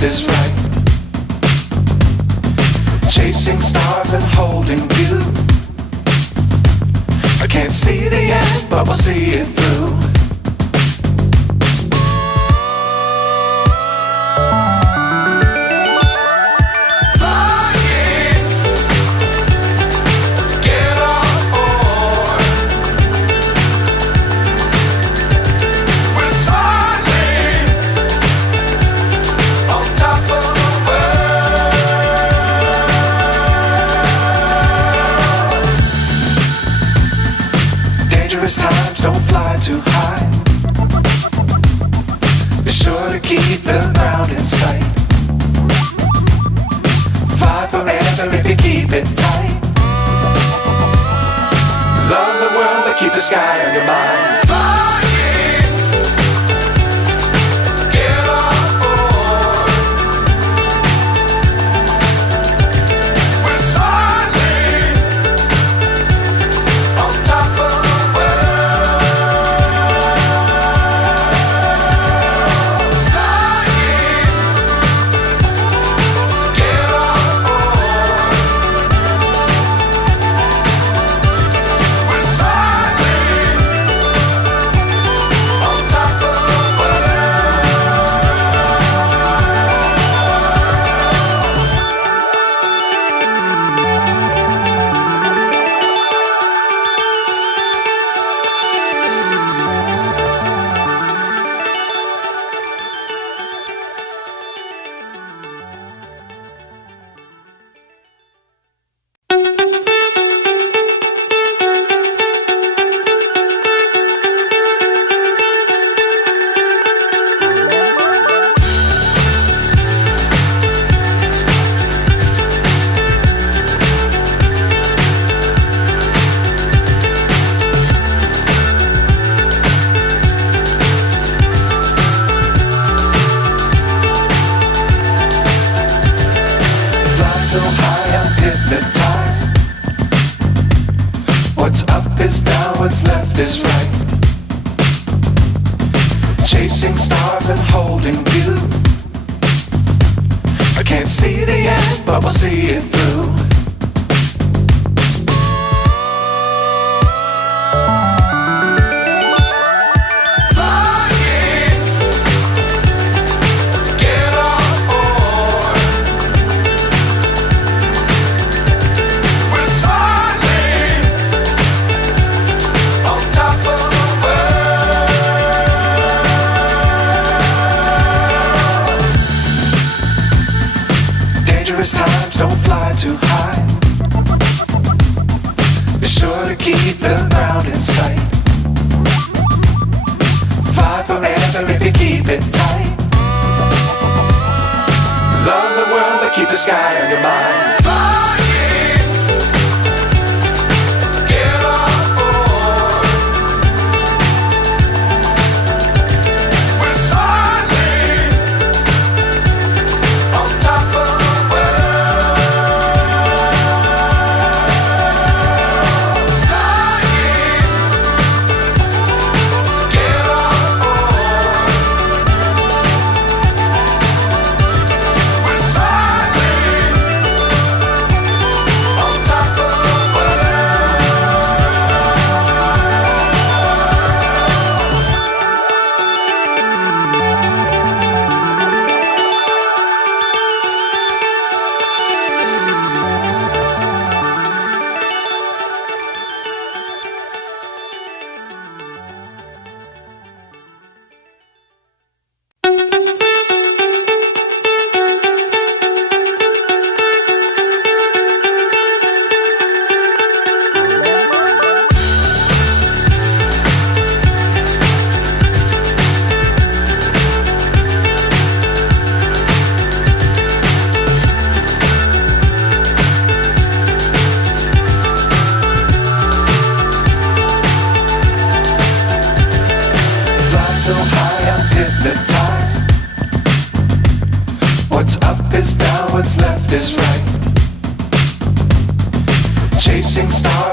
left is right. Chasing stars and holding you. I can't see the end, but we'll see it through. Times don't fly too high. Be sure to keep the ground in sight. Fly forever if you keep it tight. Love the world but keep the sky on your mind. So high I'm hypnotized. What's up is down, what's left is right. Chasing stars and holding you. I can't see the end, but we'll see it through. Times don't fly too high. Be sure to keep the ground in sight. Fly forever if you keep it tight. Love the world but keep the sky on your mind. So high I'm hypnotized. What's up is down, what's left is right. Chasing stars